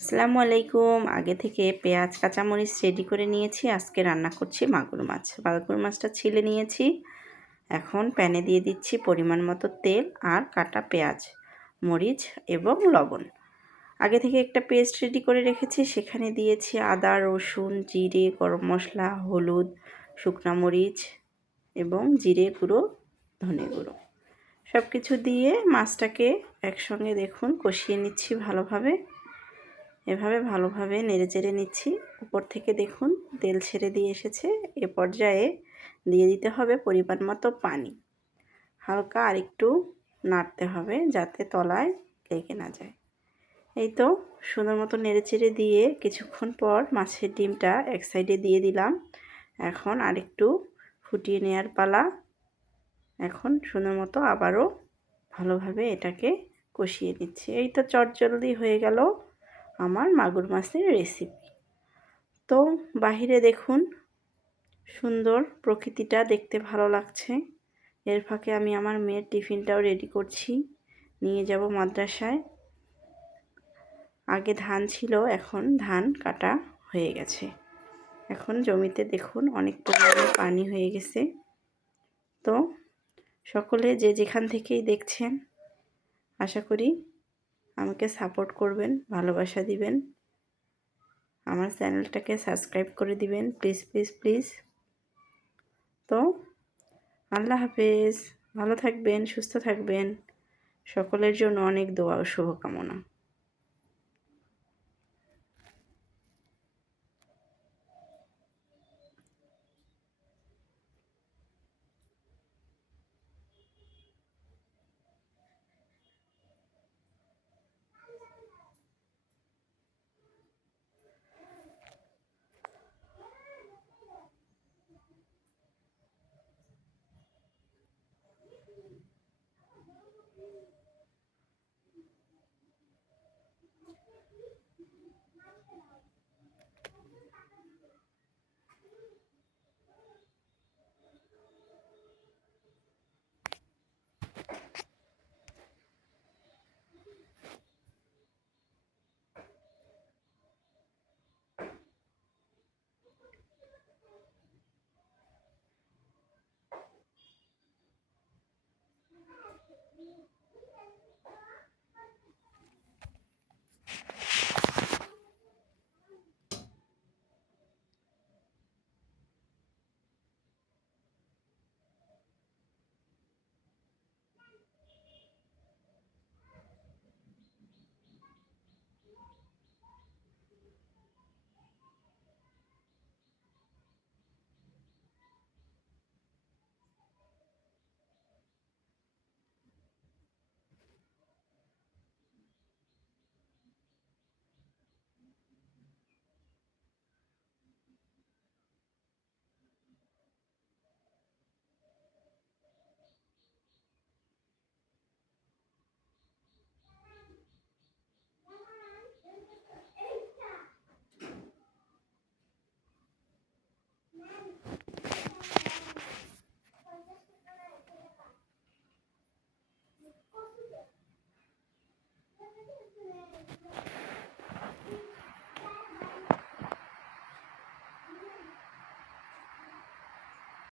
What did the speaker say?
আসসালামু আলাইকুম। আগে থেকে পেঁয়াজ কাঁচামরিচ রেডি করে নিয়েছি। আজকে রান্না করছি মাগুর মাছ। মাগুর মাছটা ছিলে নিয়েছি। এখন প্যানে দিয়ে দিচ্ছি পরিমাণ মতো তেল আর কাটা পেঁয়াজ, মরিচ এবং লবণ। আগে থেকে একটা পেস্ট রেডি করে রেখেছি, সেখানে দিয়েছি আদা, রসুন, জিরে, গরম মশলা, হলুদ, শুকনা মরিচ এবং জিরে গুঁড়ো, ধনে গুঁড়ো। সব কিছু দিয়ে মাছটাকে একসঙ্গে দেখুন কষিয়ে নিচ্ছি ভালোভাবে। এভাবে ভালোভাবে নেড়েচেড়ে নিচ্ছি। উপর থেকে দেখুন তেল ছেড়ে দিয়ে এসেছে। এ পর্যায়ে দিয়ে দিতে হবে পরিমাণ মতো পানি। হালকা আরেকটু নাড়তে হবে যাতে তলায় লেগে না যায়। এই তো সুন্দর মতো নেড়েচেড়ে দিয়ে কিছুক্ষণ পর মাছের ডিমটা এক সাইডে দিয়ে দিলাম। এখন আরেকটু ফুটিয়ে নেওয়ার পালা। এখন সুন্দর মতো আবারও ভালোভাবে এটাকে কষিয়ে নিচ্ছি। এই তো চটজলদি হয়ে গেল আমার মাগুর মাছের রেসিপি। তো বাহিরে দেখুন সুন্দর প্রকৃতিটা, দেখতে ভালো লাগছে। এর ফাঁকে আমি আমার মেয়ের টিফিনটাও রেডি করছি, নিয়ে যাব মাদ্রাসায়। আগে ধান ছিল, এখন ধান কাটা হয়ে গেছে। এখন জমিতে দেখুন অনেক পরিমাণে পানি হয়ে গেছে। তো সকলে যে যেখান থেকেই দেখছেন আশা করি আমাকে সাপোর্ট করবেন, ভালোবাসা দিবেন। আমার চ্যানেলটাকে সাবস্ক্রাইব করে দিবেন প্লিজ প্লিজ প্লিজ। তো আল্লাহ হাফেজ, ভালো থাকবেন, সুস্থ থাকবেন। সকলের জন্য অনেক দোয়া ও শুভকামনা।